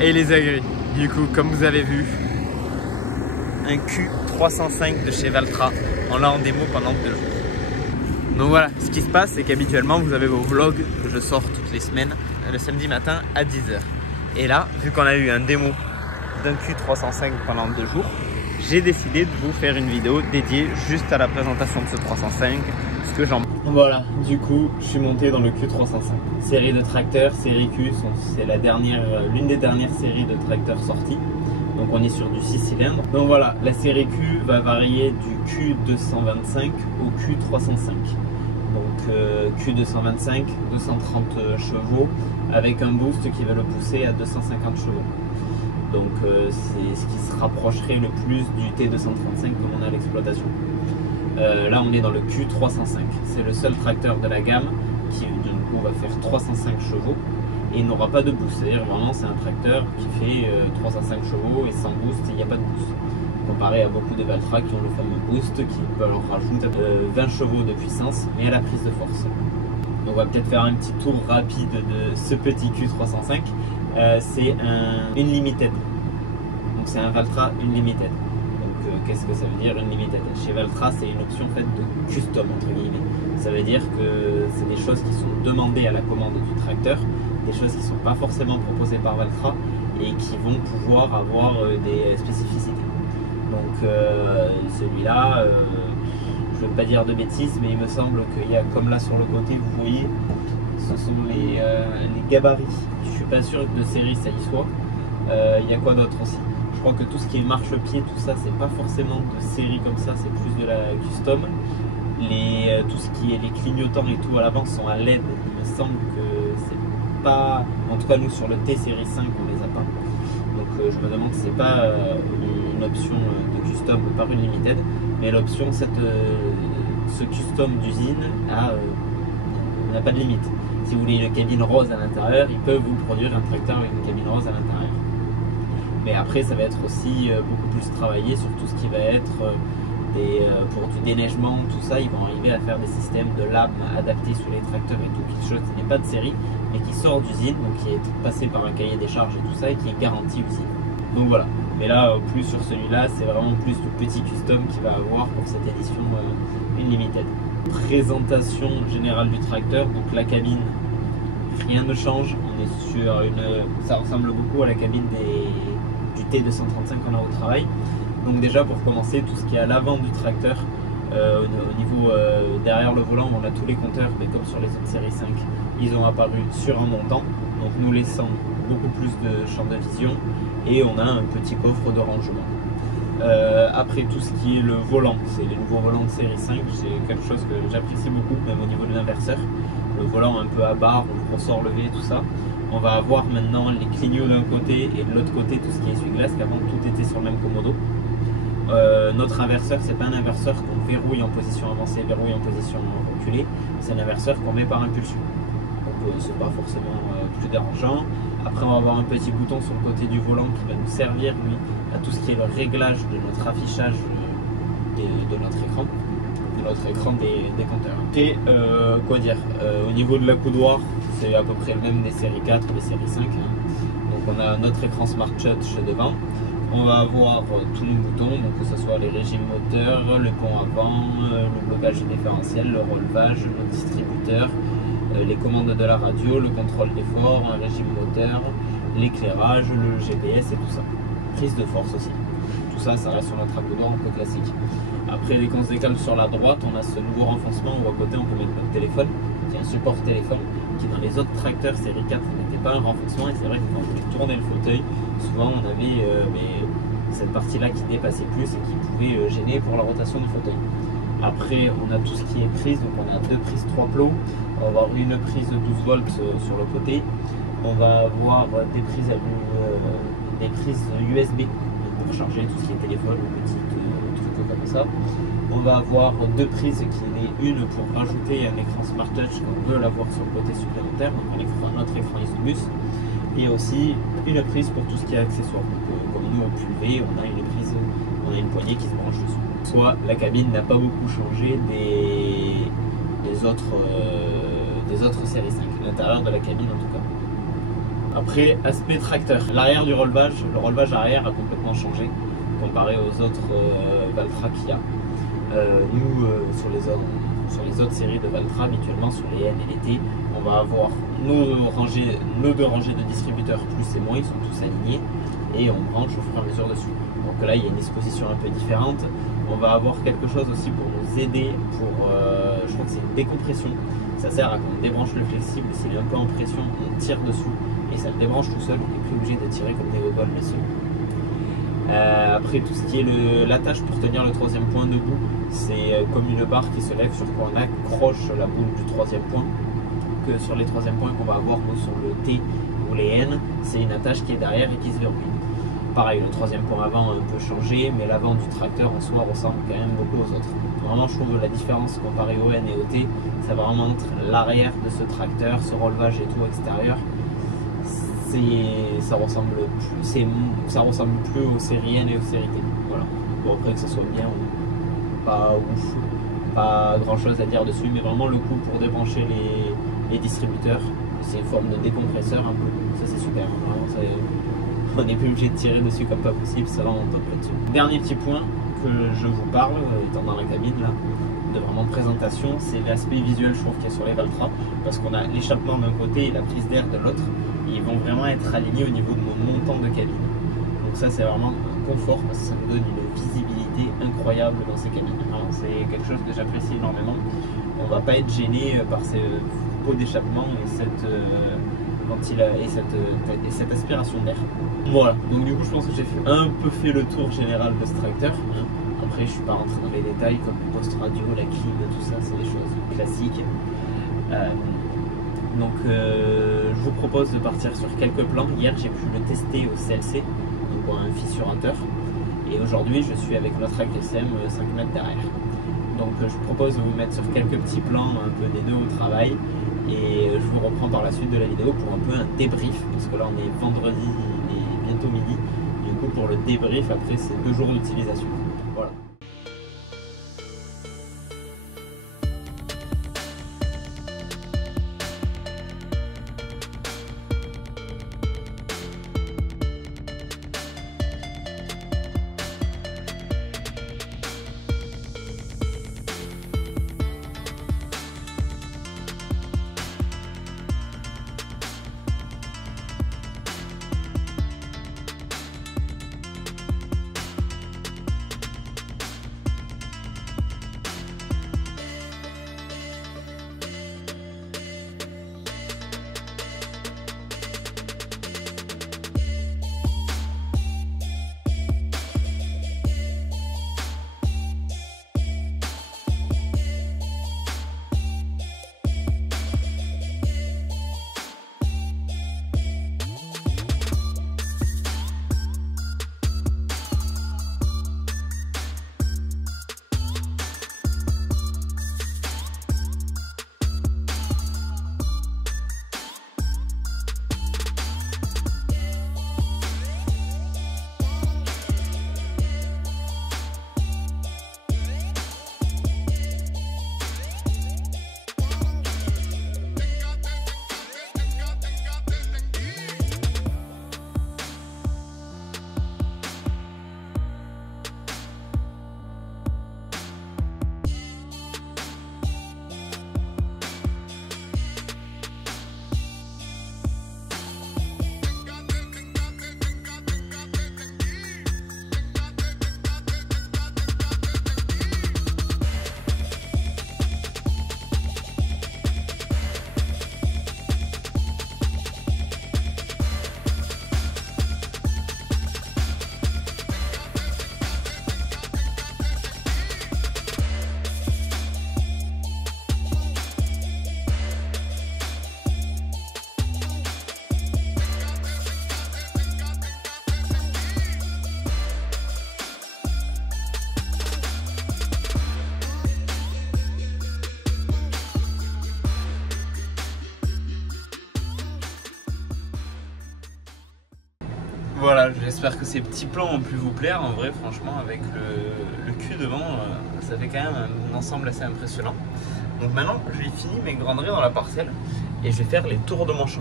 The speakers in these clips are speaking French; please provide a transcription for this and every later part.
et les agris. Du coup, comme vous avez vu, un Q305 de chez Valtra. On l'a en démo pendant 2 jours. Donc voilà, ce qui se passe, c'est qu'habituellement, vous avez vos vlogs que je sors toutes les semaines, le samedi matin à 10 h. Et là, vu qu'on a eu un démo d'un Q305 pendant 2 jours, j'ai décidé de vous faire une vidéo dédiée juste à la présentation de ce 305, ce que j'en... Voilà, du coup, je suis monté dans le Q305. Série de tracteurs, série Q, c'est l'une des dernières séries de tracteurs sorties. Donc on est sur du 6 cylindres. Donc voilà, la série Q va varier du Q225 au Q305. Donc Q225, 230 chevaux, avec un boost qui va le pousser à 250 chevaux. Donc c'est ce qui se rapprocherait le plus du T235 comme on a à l'exploitation. Là on est dans le Q305, c'est le seul tracteur de la gamme qui du coup va faire 305 chevaux et il n'aura pas de boost, c'est-à-dire vraiment c'est un tracteur qui fait 305 chevaux et sans boost il n'y a pas de boost. Comparé à beaucoup de Valtra qui ont le fameux boost qui peuvent leur rajouter 20 chevaux de puissance mais à la prise de force. Donc on va peut-être faire un petit tour rapide de ce petit Q305. C'est une limited, donc c'est un Valtra Unlimited. Qu'est-ce que ça veut dire Unlimited? Chez Valtra, c'est une option faite de custom entre guillemets. Ça veut dire que c'est des choses qui sont demandées à la commande du tracteur, des choses qui ne sont pas forcément proposées par Valtra et qui vont pouvoir avoir des spécificités. Donc celui-là, je ne veux pas dire de bêtises, mais il me semble qu'il y a, comme là sur le côté, vous voyez, ce sont les gabarits. Je ne suis pas sûr que de série ça y soit. Il y a quoi d'autre aussi? Je crois que tout ce qui est marche-pied, tout ça, c'est pas forcément de série comme ça, c'est plus de la custom. Tout ce qui est les clignotants et tout à l'avant sont à LED. Il me semble que c'est pas... En tout cas, nous, sur le T série 5, on les a pas. Donc, je me demande si c'est pas une option de custom par Unlimited. Mais l'option, ce custom d'usine n'a pas de limite. Si vous voulez une cabine rose à l'intérieur, ils peuvent vous produire un tracteur avec une cabine rose à l'intérieur. Mais après, ça va être aussi beaucoup plus travaillé sur tout ce qui va être pour du déneigement, tout ça. Ils vont arriver à faire des systèmes de lames adaptés sur les tracteurs et tout, quelque chose qui n'est pas de série, mais qui sort d'usine, donc qui est passé par un cahier des charges et tout ça, et qui est garanti usine. Donc voilà. Mais là, plus sur celui-là, c'est vraiment plus du petit custom qu'il va avoir pour cette édition Unlimited. Présentation générale du tracteur, donc la cabine, rien ne change. On est sur ça ressemble beaucoup à la cabine du T235 qu'on a au travail. Donc déjà pour commencer, tout ce qui est à l'avant du tracteur, au niveau derrière le volant, on a tous les compteurs, mais comme sur les autres séries 5, ils ont apparu sur un montant, donc nous laissant beaucoup plus de champ de vision, et on a un petit coffre de rangement. Après tout ce qui est le volant, c'est les nouveaux volants de série 5, c'est quelque chose que j'apprécie beaucoup, même au niveau de l'inverseur. Le volant un peu à barre, le ressort levé, tout ça. On va avoir maintenant les clignots d'un côté et de l'autre côté tout ce qui est essuie-glace, qu'avant tout était sur le même commodo. Notre inverseur, c'est pas un inverseur qu'on verrouille en position avancée, verrouille en position reculée, c'est un inverseur qu'on met par impulsion. Donc c'est pas forcément plus dérangeant. Après on va avoir un petit bouton sur le côté du volant qui va nous servir lui à tout ce qui est le réglage de notre affichage de notre écran des compteurs. Et quoi dire, au niveau de l'accoudoir, c'est à peu près le même des séries 4 et des séries 5. Donc on a notre écran Smart Touch devant. On va avoir tous nos boutons, donc que ce soit les régimes moteurs, le pont avant, le blocage différentiel, le relevage, le distributeur, les commandes de la radio, le contrôle d'effort, un régime moteur, l'éclairage, le GPS et tout ça. Prise de force aussi. Tout ça, ça reste sur notre accoudoir un peu classique. Après, dès qu'on se décale sur la droite, on a ce nouveau renfoncement où à côté on peut mettre notre téléphone, qui est un support téléphone, qui dans les autres tracteurs série 4 n'était pas un renfoncement. Et c'est vrai que quand on voulait tourner le fauteuil, souvent on avait cette partie-là qui dépassait plus et qui pouvait gêner pour la rotation du fauteuil. Après, on a tout ce qui est prise, donc on a 2 prises 3 plots, on va avoir une prise de 12 volts sur le côté, on va avoir des prises USB pour charger tout ce qui est téléphone ou petits trucs comme ça. On va avoir 2 prises qui est une pour rajouter un écran Smart Touch qu'on veut l'avoir sur le côté supplémentaire, donc notre écran Isobus, et aussi une prise pour tout ce qui est accessoire. Donc, comme nous au pulvé, on a une poignée qui se branche dessus. Soit la cabine n'a pas beaucoup changé des autres séries 5, l'intérieur de la cabine en tout cas. Après, aspect tracteur. L'arrière du relevage, le relevage arrière a complètement changé comparé aux autres Valtra qu'il y a. Nous, sur les autres séries de Valtra, habituellement sur les N et les T, on va avoir nos deux rangées de distributeurs plus et moins, ils sont tous alignés et on branche au fur et à mesure dessus. Donc là, il y a une disposition un peu différente. On va avoir quelque chose aussi pour nous aider pour, je crois que c'est une décompression. Ça sert à quand on débranche le flexible, s'il est un peu en pression, on tire dessous et ça le débranche tout seul, on n'est plus obligé de tirer comme des gogoles dessus. Après tout ce qui est l'attache pour tenir le troisième point debout, c'est comme une barre qui se lève sur quoi on accroche la boule du troisième point. Que sur les troisièmes points qu'on va avoir sur le T ou les N, c'est une attache qui est derrière et qui se verrouille. Pareil, le troisième point avant a un peu changé, mais l'avant du tracteur en soi ressemble quand même beaucoup aux autres. Vraiment, je trouve la différence comparée au N et au T, c'est vraiment entre l'arrière de ce tracteur, ce relevage et tout extérieur. Ça ressemble plus aux séries N et aux séries T. Voilà. Bon, après que ça soit bien ou pas ouf, pas grand chose à dire dessus, mais vraiment le coup pour débrancher les distributeurs, c'est une forme de décompresseur un peu. Ça c'est super. Vraiment, on n'est plus obligé de tirer dessus comme pas possible, ça va en top là-dessus. Dernier petit point que je vous parle, étant dans la cabine là, de vraiment présentation, c'est l'aspect visuel, je trouve, qu'il y a sur les Valtra, parce qu'on a l'échappement d'un côté et la prise d'air de l'autre, et ils vont vraiment être alignés au niveau de nos montants de cabine. Donc ça, c'est vraiment un confort, parce que ça nous donne une visibilité incroyable dans ces cabines. C'est quelque chose que j'apprécie énormément. On ne va pas être gêné par ces pots d'échappement et cette aspiration d'air. Voilà, donc du coup je pense que j'ai un peu fait le tour général de ce tracteur. Après je suis pas rentré dans les détails comme le poste radio, la clim, tout ça, c'est des choses classiques. Je vous propose de partir sur quelques plans. Hier j'ai pu le tester au CLC, donc un fissurateur. Et aujourd'hui je suis avec notre AGSM 5 mètres derrière. Donc je vous propose de vous mettre sur quelques petits plans un peu des deux au travail. Et je vous reprends par la suite de la vidéo pour un peu un débrief, parce que là on est vendredi et bientôt midi, du coup pour le débrief après ces 2 jours d'utilisation. Voilà. Voilà, j'espère que ces petits plans ont pu vous plaire. En vrai, franchement, avec le cul devant, ça fait quand même un ensemble assez impressionnant. Donc maintenant, j'ai fini mes granderies dans la parcelle et je vais faire les tours de mon champ.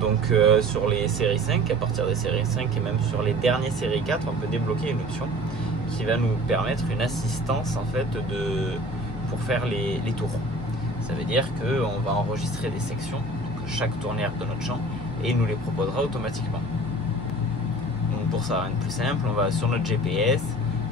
Donc sur les séries 5, à partir des séries 5 et même sur les dernières séries 4, on peut débloquer une option qui va nous permettre une assistance en fait pour faire les tours. Ça veut dire qu'on va enregistrer des sections, donc chaque tournière de notre champ, et il nous les proposera automatiquement. Donc pour ça, rien de plus simple, on va sur notre GPS,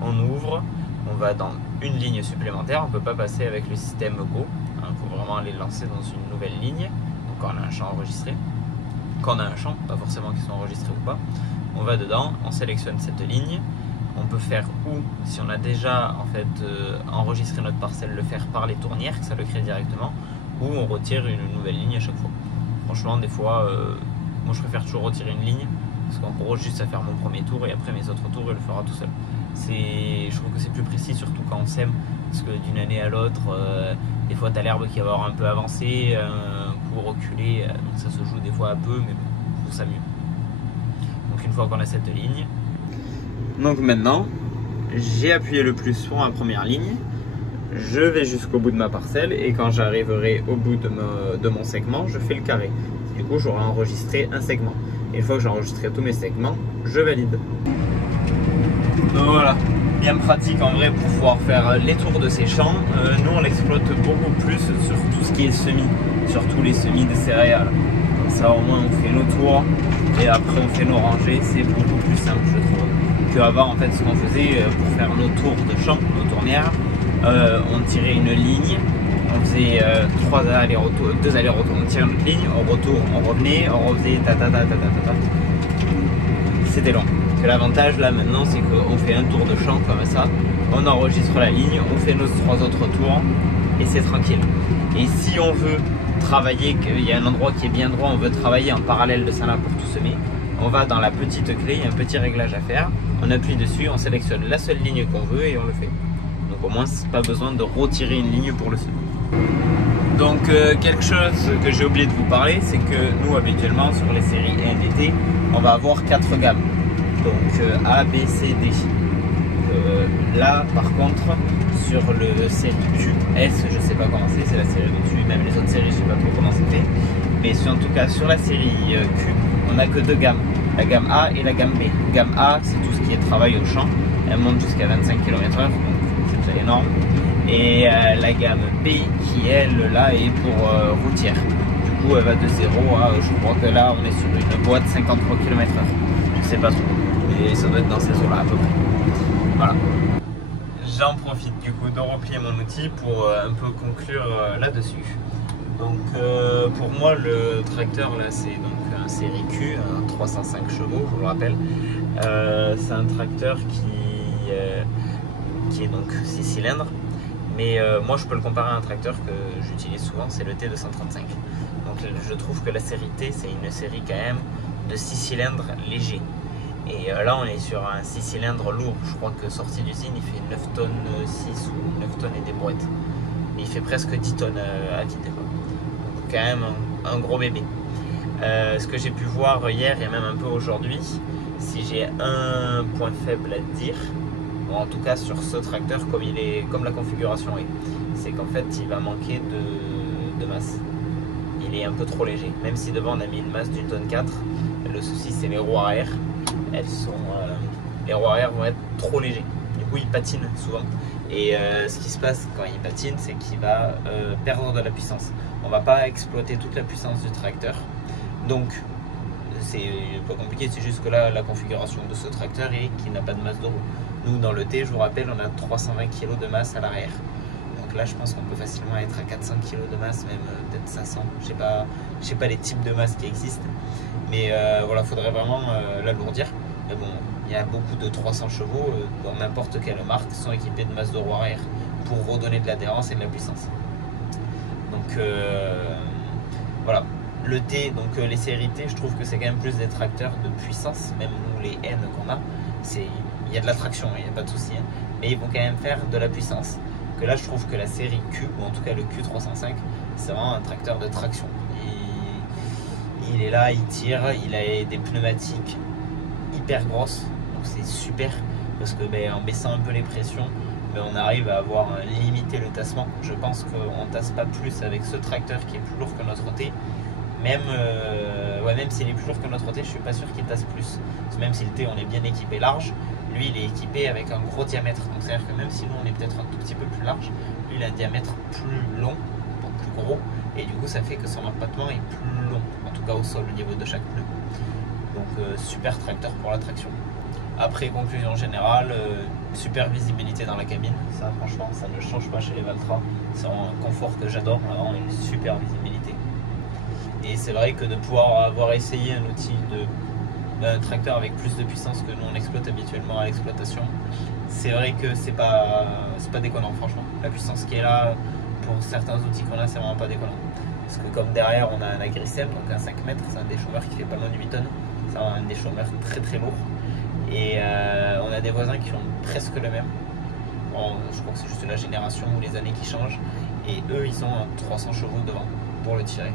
on ouvre, on va dans une ligne supplémentaire, on ne peut pas passer avec le système Go, il faut vraiment aller lancer dans une nouvelle ligne, donc quand on a un champ enregistré. Quand on a un champ, pas forcément qu'ils sont enregistrés ou pas, on va dedans, on sélectionne cette ligne, on peut faire ou, si on a déjà en fait enregistré notre parcelle, le faire par les tournières, que ça le crée directement, ou on retire une nouvelle ligne à chaque fois. Franchement, des fois, moi je préfère toujours retirer une ligne, parce qu'en gros, juste à faire mon premier tour, et après mes autres tours, il le fera tout seul. Je trouve que c'est plus précis, surtout quand on sème, parce que d'une année à l'autre, des fois tu as l'herbe qui va avoir un peu avancé, un coup reculé, donc ça se joue des fois un peu, mais bon, je trouve ça mieux. Donc une fois qu'on a cette ligne, donc maintenant j'ai appuyé le plus sur la première ligne, je vais jusqu'au bout de ma parcelle et quand j'arriverai au bout de mon segment, je fais le carré. Du coup j'aurai enregistré un segment. Et une fois que j'ai enregistré tous mes segments, je valide. Donc voilà, bien pratique en vrai pour pouvoir faire les tours de ces champs. Nous on l'exploite beaucoup plus sur tout ce qui est semis, sur tous les semis de céréales. Comme ça au moins on fait nos tours et après on fait nos rangées, c'est beaucoup plus simple je trouve. Qu'avant en fait ce qu'on faisait pour faire nos tours de champs, nos tournières, on tirait une ligne, on faisait 2 allers-retours, on tirait une ligne, on retourne, on revenait, on refaisait C'était long. L'avantage là maintenant c'est qu'on fait un tour de champ comme ça, on enregistre la ligne, on fait nos 3 autres tours et c'est tranquille. Et si on veut travailler, qu'il y a un endroit qui est bien droit, on veut travailler en parallèle de ça là pour tout semer, on va dans la petite clé, il y a un petit réglage à faire, on appuie dessus, on sélectionne la seule ligne qu'on veut et on le fait. Donc au moins pas besoin de retirer une ligne pour le semer. Donc quelque chose que j'ai oublié de vous parler, c'est que nous habituellement sur les séries NDT, on va avoir 4 gammes. Donc A, B, C, D. Là par contre sur le série Q, S je sais pas comment c'est la série dessus, même les autres séries je sais pas trop comment c'est fait. Mais en tout cas sur la série Q, on n'a que 2 gammes, la gamme A et la gamme B. Gamme A c'est tout ce qui est travail au champ, elle monte jusqu'à 25 km/h, donc c'est déjà énorme. Et la gamme B qui elle là est pour routière. Du coup elle va de 0 à, je crois que là on est sur une boîte 53 km/h. Je sais pas trop. Et ça doit être dans ces eaux là à peu près. Voilà. J'en profite du coup de replier mon outil pour un peu conclure là-dessus. Donc pour moi le tracteur là c'est donc un série Q, un 305 chevaux, je vous le rappelle. C'est un tracteur qui est donc 6 cylindres. Mais moi je peux le comparer à un tracteur que j'utilise souvent, c'est le T235. Donc je trouve que la série T c'est une série quand même de 6 cylindres léger. Et là on est sur un 6 cylindres lourd, je crois que sorti d'usine il fait 9 tonnes 6 ou 9 tonnes et des brouettes. Et il fait presque 10 tonnes à vider. Donc quand même un gros bébé. Ce que j'ai pu voir hier et même un peu aujourd'hui, si j'ai un point faible à dire, en tout cas sur ce tracteur comme la configuration est, c'est qu'en fait il va manquer de masse. Il est un peu trop léger, même si devant on a mis une masse d'une tonne 4. Le souci c'est les roues arrière, les roues arrière vont être trop légers, du coup il patine souvent. Et ce qui se passe quand il patine, c'est qu'il va perdre de la puissance. On va pas exploiter toute la puissance du tracteur, donc c'est pas compliqué, c'est juste que là la configuration de ce tracteur est qu'il n'a pas de masse de roue. Nous dans le T, je vous rappelle, on a 320 kg de masse à l'arrière. Donc là je pense qu'on peut facilement être à 400 kg de masse, même peut-être 500. Je sais pas les types de masse qui existent. Mais voilà, faudrait vraiment l'alourdir. Mais bon, il y a beaucoup de 300 chevaux dans n'importe quelle marque qui sont équipés de masse de roue arrière pour redonner de l'adhérence et de la puissance. Donc voilà. Le T, donc les séries T, je trouve que c'est quand même plus des tracteurs de puissance, même nous les N qu'on a, il y a de la traction, il n'y a pas de souci, hein, mais ils vont quand même faire de la puissance. Que là je trouve que la série Q, ou en tout cas le Q305, c'est vraiment un tracteur de traction. Il est là, il tire, il a des pneumatiques hyper grosses, donc c'est super, parce que en baissant un peu les pressions, on arrive à avoir limité le tassement. Je pense qu'on ne tasse pas plus avec ce tracteur qui est plus lourd que notre T. Même s'il est plus lourd que notre T, je suis pas sûr qu'il tasse plus. Parce que même si le T on est bien équipé large, lui il est équipé avec un gros diamètre. Donc c'est à dire que même si nous on est peut-être un tout petit peu plus large, lui il a un diamètre plus long, donc plus gros, et du coup ça fait que son empattement est plus long, en tout cas au sol au niveau de chaque pneu. Donc super tracteur pour la traction. Après, conclusion générale, super visibilité dans la cabine. Ça, franchement, ça ne change pas chez les Valtra. C'est un confort que j'adore, vraiment une super visibilité. Et c'est vrai que de pouvoir avoir essayé un outil un tracteur avec plus de puissance que nous on exploite habituellement à l'exploitation, c'est vrai que c'est pas déconnant, franchement. La puissance qui est là, pour certains outils qu'on a, c'est vraiment pas déconnant. Parce que comme derrière, on a un agricem, donc un 5 mètres, c'est un déchauffeur qui fait pas loin du 8 tonnes. C'est un déchauffeur très très lourd. Et on a des voisins qui ont presque le même. Bon, je crois que c'est juste la génération ou les années qui changent. Et eux, ils ont 300 chevaux devant pour le tirer.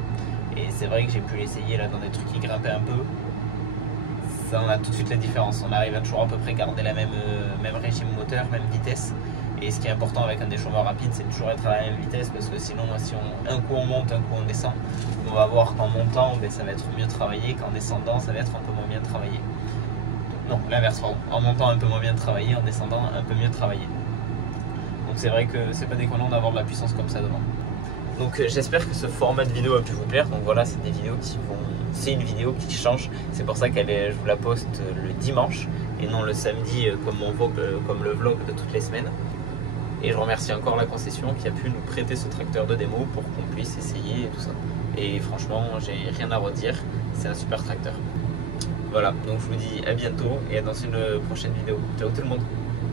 Et c'est vrai que j'ai pu l'essayer là dans des trucs qui grimpaient un peu. Ça, on a tout de suite la différence. On arrive à toujours à peu près garder la même régime moteur, même vitesse. Et ce qui est important avec un déchauffeur rapide, c'est de toujours être à la même vitesse, parce que sinon, si un coup on monte, un coup on descend, on va voir qu'en montant, ça va être mieux travaillé, qu'en descendant, ça va être un peu moins bien travaillé. Non, l'inverse, pardon. En montant un peu moins bien travaillé, en descendant un peu mieux travaillé. Donc c'est vrai que c'est pas déconnant d'avoir de la puissance comme ça devant. Donc j'espère que ce format de vidéo a pu vous plaire. Donc voilà, c'est des vidéos c'est une vidéo qui change. C'est pour ça je vous la poste le dimanche et non le samedi comme le vlog de toutes les semaines. Et je remercie encore la concession qui a pu nous prêter ce tracteur de démo pour qu'on puisse essayer et tout ça. Et franchement, j'ai rien à redire. C'est un super tracteur. Voilà, donc je vous dis à bientôt et à dans une prochaine vidéo. Ciao tout le monde!